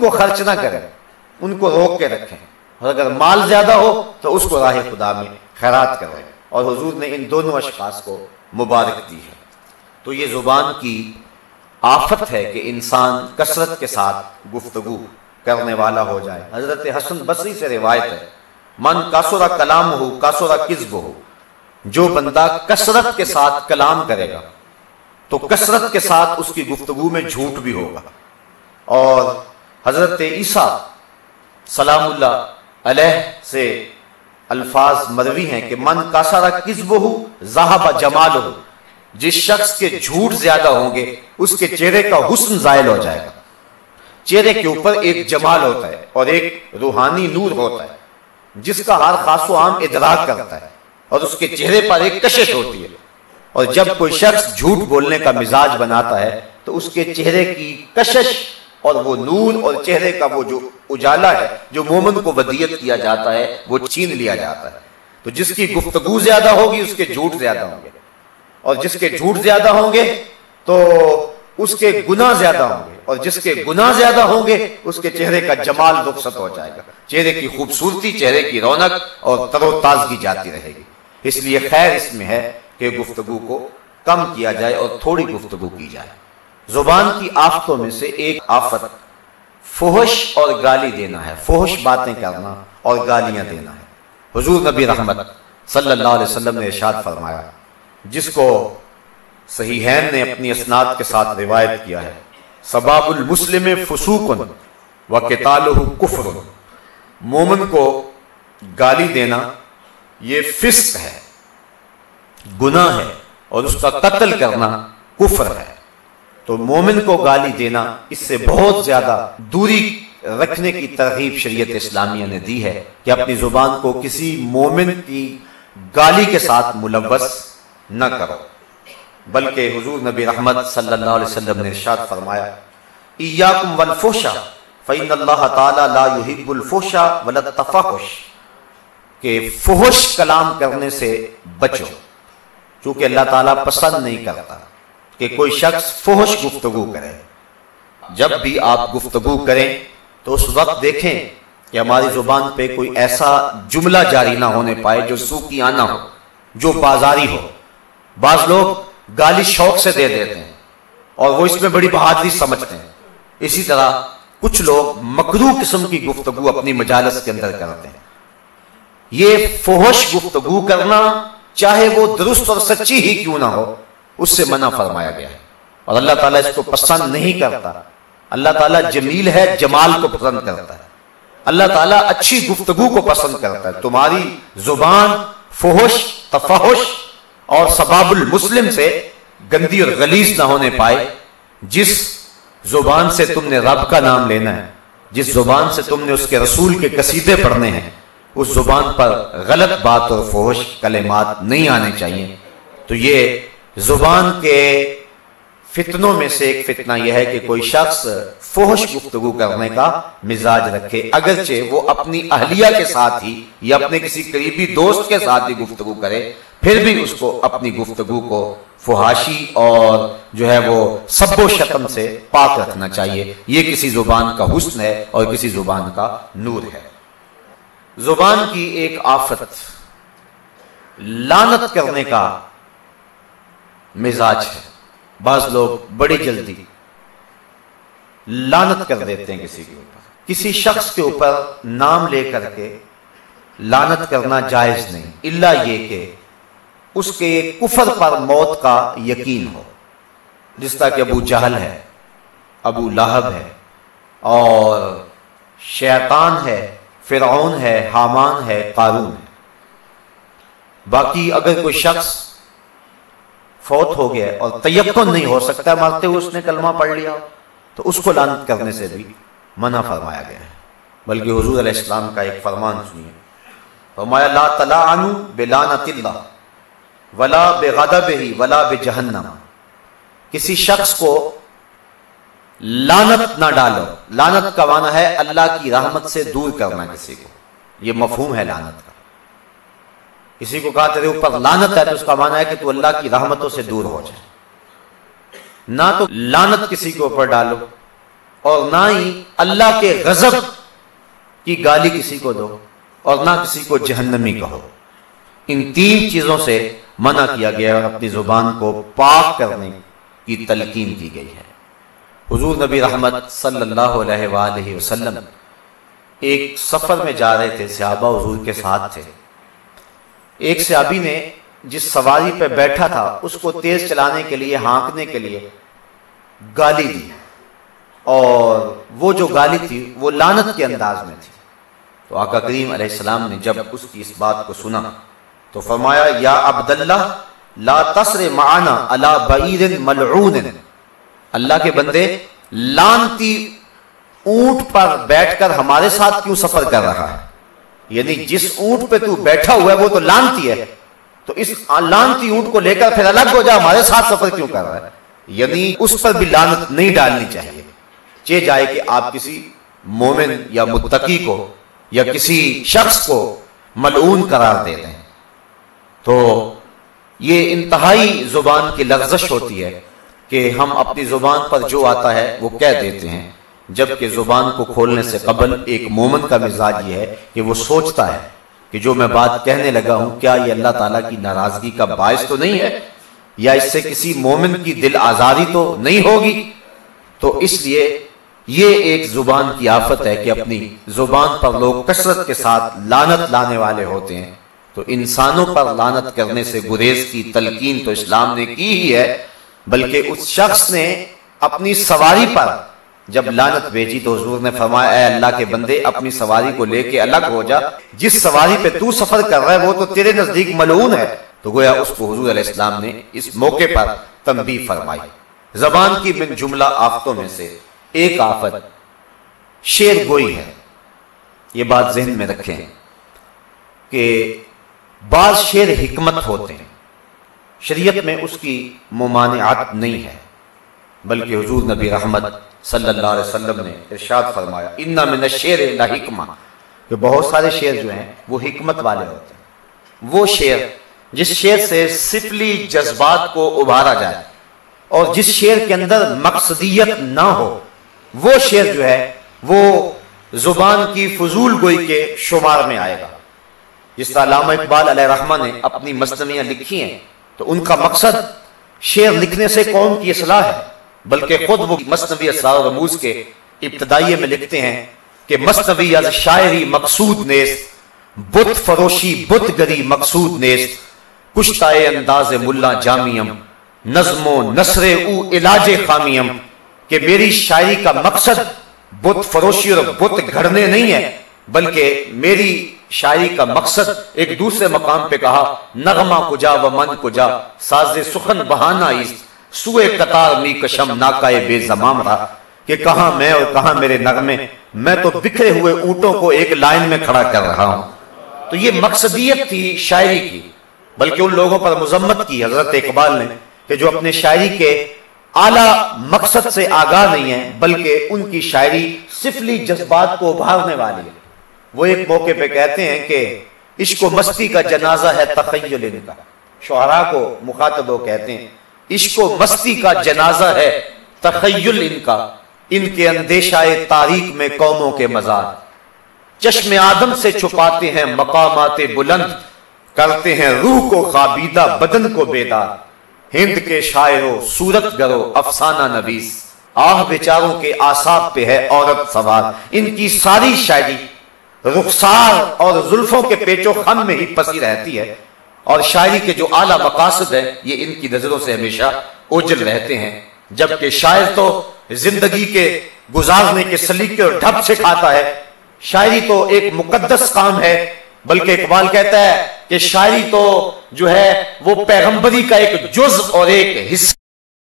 کو خرچ نہ کریں، ان کو روک کے رکھیں، اور اگر مال زیادہ ہو تو اس کو راہ خدا میں خیرات کریں، اور حضور نے ان دونوں اشخاص کو مبارک دی ہے۔ تو یہ زبان کی آفت ہے کہ انسان کثرت کے ساتھ گفتگو کرنے والا ہو جائے۔ حضرت حسن بصری سے روایت ہے، من کثر کلامہ کثر کذبہ، جو بندہ کثرت کے ساتھ کلام کرے گا تو کثرت کے ساتھ اس کی گفتگو میں جھوٹ بھی ہوگا۔ اور حضرت عیسیٰ سلام اللہ علیہ سے الفاظ مروی ہیں کہ من کثر کذبہ ذہب جمالہ، جس شخص کے جھوٹ زیادہ ہوں گے اس کے چہرے کا حسن زائل ہو جائے گا۔ چہرے کے اوپر ایک جمال ہوتا ہے اور ایک روحانی نور ہوتا ہے جس کا ہر خاص و عام ادراک کرتا ہے، اور اس کے چہرے پر ایک کشش ہوتی ہے، اور جب کوئی شخص جھوٹ بولنے کا مزاج بناتا ہے تو اس کے چہرے کی کشش اور وہ نور اور چہرے کا وہ جو اجالا ہے جو مومن کو ودیت کیا جاتا ہے وہ چھین لیا جاتا ہے۔ تو جس کی گفتگو زیادہ ہوگی اس کے جھوٹ زیادہ ہوں گے، اور جس کے جھوٹ زیادہ ہوں گے تو اس کے گناہ زیادہ ہوں گے، اور جس کے گناہ زیادہ ہوں گے اس کے چہرے کا جمال رخصت ہو جائے گا، چہرے کی خوبصورتی، چہرے کی رونق اور تر و تازگی جاتی رہے گی۔ اس لیے خیر اس میں ہے کہ گفتگو کو کم کیا جائے اور تھوڑی گفتگو کی جائے۔ زبان کی آفتوں میں سے ایک آفت فحش اور گالی دینا ہے، فحش باتیں کرنا اور گالیاں دینا ہے۔ حضور نبی رحمت صلی اللہ علیہ وسلم نے ارشاد فرمایا، جس کو صحیحین نے اپنی اسناد کے ساتھ روایت کیا ہے، سباب المسلم فسوق وقتالہ کفر، مومن کو گالی دینا یہ فسق ہے، گناہ ہے، اور اس کا قتل کرنا کفر ہے۔ تو مومن کو گالی دینا، اس سے بہت زیادہ دوری رکھنے کی ترغیب شریعت اسلامیہ نے دی ہے کہ اپنی زبان کو کسی مومن کی گالی کے ساتھ ملوث نہ کرو، بلکہ حضور نبی رحمت صلی اللہ علیہ وسلم نے ارشاد فرمایا، ایاکم والفحش فإن اللہ تعالی لا يحب الفحش ولا التفحش، کہ فحش کلام کرنے سے بچو، چونکہ اللہ تعالیٰ پسند نہیں کرتا کہ کوئی شخص فحش گفتگو کرے۔ جب بھی آپ گفتگو کریں تو اس وقت دیکھیں کہ ہماری زبان پہ کوئی ایسا جملہ جاری نہ ہونے پائے جو سوکیانہ ہو، جو بازاری ہو۔ بعض لوگ گالی شوق سے دے دیتے ہیں اور وہ اس میں بڑی بہادری سمجھتے ہیں، اسی طرح کچھ لوگ مکروہ قسم کی گفتگو اپنی مجالس کے اندر کرتے ہیں۔ یہ فحش گفتگو کرنا چاہے وہ درست اور سچی ہی کیوں نہ ہو، اس سے منع فرمایا گیا ہے، اور اللہ تعالیٰ اس کو پسند نہیں کرتا۔ اللہ تعالیٰ جمیل ہے، جمال کو پسند کرتا ہے، اللہ تعالیٰ اچھی گفتگو کو پسند کرتا ہے۔ تمہاری زبان فحش، تفحش اور سباب المسلم سے گندی اور غلیظ نہ ہونے پائے۔ جس زبان سے تم نے رب کا نام لینا ہے، جس زبان سے تم نے اس کے رسول کے قصیدے پڑھنے ہیں، اس زبان پر غلط بات اور فحش کلمات نہیں آنے چاہیے۔ تو یہ زبان کے فتنوں میں سے ایک فتنہ یہ ہے کہ کوئی شخص فحش گفتگو کرنے کا مزاج رکھے، اگرچہ وہ اپنی اہلیہ کے ساتھ ہی یا اپنے کسی قریبی دوست کے ساتھ ہی گفتگو کرے، پھر بھی اس کو اپنی گفتگو کو فحاشی اور جو ہے وہ سب و شتم سے پاک رکھنا چاہیے۔ یہ کسی زبان کا حسن ہے اور کسی زبان کا نور ہے۔ زبان کی ایک آفت لعنت کرنے کا مزاج ہے۔ بعض لوگ بڑی جلدی لعنت کر دیتے ہیں کسی کے اوپر۔ کسی شخص کے اوپر نام لے کر کے لعنت کرنا جائز نہیں، الا یہ کہ اس کے کفر پر موت کا یقین ہو، جس طرح کہ ابو جہل ہے، ابو لہب ہے، اور شیطان ہے، فرعون ہے، حامان ہے، قارون ہے۔ باقی اگر کوئی شخص فوت ہو گیا اور تیقن نہیں ہو سکتا مرتے ہوئے اس نے کلمہ پڑھ لیا تو اس کو لعنت کرنے سے بھی منع فرمایا گیا ہے۔ بلکہ حضور علیہ السلام کا ایک فرمان سنیے، فرمایا لا تلعنوا بلعنت اللہ ولا بغضبہ ولا بجہنم، کسی شخص کو لعنت نہ ڈالو۔ لعنت کا معنی ہے اللہ کی رحمت سے دور کرنا کسی کو، یہ مفہوم ہے لعنت کا۔ کسی کو کہا تیرے اوپر لعنت ہے تو اس کا معنی ہے کہ تو اللہ کی رحمتوں سے دور ہو جائے۔ نہ تو لعنت کسی کے اوپر ڈالو، اور نہ ہی اللہ کے غضب کی گالی کسی کو دو اور نہ کسی کو جہنمی کہو۔ ان تین چیزوں سے منع کیا گیا اور اپنی زبان کو پاک کرنے کی تلقین کی گئی ہے۔ حضور نبی رحمت صلی اللہ علیہ وآلہ وسلم ایک سفر میں جا رہے تھے، صحابہ حضور کے ساتھ تھے۔ ایک صحابی نے جس سواری پہ بیٹھا تھا اس کو تیز چلانے کے لیے، ہانکنے کے لیے گالی دی، اور وہ جو گالی تھی وہ لعنت کے انداز میں تھی۔ تو آقا کریم علیہ السلام نے جب اس کی اس بات کو سنا تو فرمایا یا عبداللہ لا تسر معنا علی بعیر ملعون، اللہ کے بندے لعنتی اونٹ پر بیٹھ کر ہمارے ساتھ کیوں سفر کر رہا ہے؟ یعنی جس اونٹ پہ تو بیٹھا ہوا ہے وہ تو لعنتی ہے، تو اس لعنتی اونٹ کو لے کر پھر الگ ہو جا، ہمارے ساتھ سفر کیوں کر رہا ہے؟ یعنی اس پر بھی لعنت نہیں ڈالنی چاہیے، چاہے جائے کہ آپ کسی مومن یا متقی کو یا کسی شخص کو ملعون قرار دے دیں۔ تو یہ انتہائی زبان کی لغزش ہوتی ہے کہ ہم اپنی زبان پر جو آتا ہے وہ کہہ دیتے ہیں، جبکہ زبان کو کھولنے سے قبل ایک مومن کا مزاج یہ ہے کہ وہ سوچتا ہے کہ جو میں بات کہنے لگا ہوں کیا یہ اللہ تعالیٰ کی ناراضگی کا باعث تو نہیں ہے، یا اس سے کسی مومن کی دل آزاری تو نہیں ہوگی؟ تو اس لیے یہ ایک زبان کی آفت ہے کہ اپنی زبان پر لوگ کثرت کے ساتھ لعنت لانے والے ہوتے ہیں۔ تو انسانوں پر لعنت کرنے سے گریز کی تلقین تو اسلام نے کی ہی ہے، بلکہ اس شخص نے اپنی سواری پر جب لعنت بھیجی تو حضور نے فرمایا اے اللہ کے بندے اپنی سواری کو لے کے الگ ہو جا، جس سواری پہ تو سفر کر رہا ہے وہ تو تیرے نزدیک ملعون ہے۔ تو گویا اس کو حضور علیہ السلام نے اس موقع پر تنبیہ فرمائی۔ زبان کی من جملہ آفتوں میں سے ایک آفت شعر گوئی ہے۔ یہ بات ذہن میں رکھیں کہ بعض شعر حکمت ہوتے ہیں، شریعت میں اس کی ممانعت نہیں ہے، بلکہ حضور نبی رحمت صلی اللہ علیہ وسلم نے ارشاد فرمایا ان من الشعر لحکمہ، کہ بہت سارے شعر جو ہیں وہ حکمت والے ہوتے ہیں۔ وہ شعر جس شعر سے سفلی جذبات کو ابھارا جائے اور جس شعر کے اندر مقصدیت نہ ہو، وہ شعر جو ہے وہ زبان کی فضول گوئی کے شمار میں آئے گا۔ جس طرح علامہ اقبال علیہ رحمہ نے اپنی مثنویاں لکھی ہیں تو ان کا مقصد شعر لکھنے سے قوم کی اصلاح ہے، بلکہ خود وہ مثنوی اسرار و رموز کے ابتدائیے میں لکھتے ہیں کہ مثنوی از شاعری مقصود نیست، بت فروشی بت گری مقصود نیست، کشتائے انداز ملا جامیم، نظم و نثر او علاج خامیم، کہ میری شاعری کا مقصد بت فروشی اور بت گھڑنے نہیں ہے، بلکہ میری شاعری کا مقصد ایک دوسرے مقام پہ کہا نغمہ کجا و من کجا ساز سخن بہانہ ایست سوئے قطار می کشم ناکائے بے زمام رہا، کہ کہاں میں اور کہاں میرے نغمے، میں تو بکھرے ہوئے اونٹوں کو ایک لائن میں کھڑا کر رہا ہوں۔ تو یہ مقصدیت تھی شاعری کی، بلکہ ان لوگوں پر مذمت کی حضرت اقبال نے کہ جو اپنے شاعری کے اعلیٰ مقصد سے آگاہ نہیں ہیں، بلکہ ان کی شاعری سفلی جذبات کو ابھارنے والی ہے۔ وہ ایک موقع پہ کہتے ہیں کہ عشق و مستی کا جنازہ ہے تخیل ان کا، شعراء کو مخاطب وہ کہتے ہیں عشق و مستی کا جنازہ ہے تخیل ان کا، ان کے اندیشہ تاریک میں قوموں کے مزار، چشم آدم سے چھپاتے ہیں مقامات بلند، کرتے ہیں روح کو خوابیدہ بدن کو بیدار، ہند کے شاعروں صورت گرو افسانہ نویس، آہ بیچاروں کے اعصاب پہ ہے عورت سوار۔ ان کی ساری شاعری رخسار اور زلفوں کے پیچ و خم میں ہی پسی رہتی ہے، اور شاعری کے جو اعلیٰ مقاصد ہیں یہ ان کی نظروں سے ہمیشہ اوجھل رہتے ہیں، جبکہ شاعر تو زندگی کے گزارنے کے سلیقے اور ڈھب سے کھاتا ہے۔ شاعری تو ایک مقدس کام ہے، بلکہ اقبال کہتا ہے کہ شاعری تو جو ہے وہ پیغمبری کا ایک جز اور ایک حصہ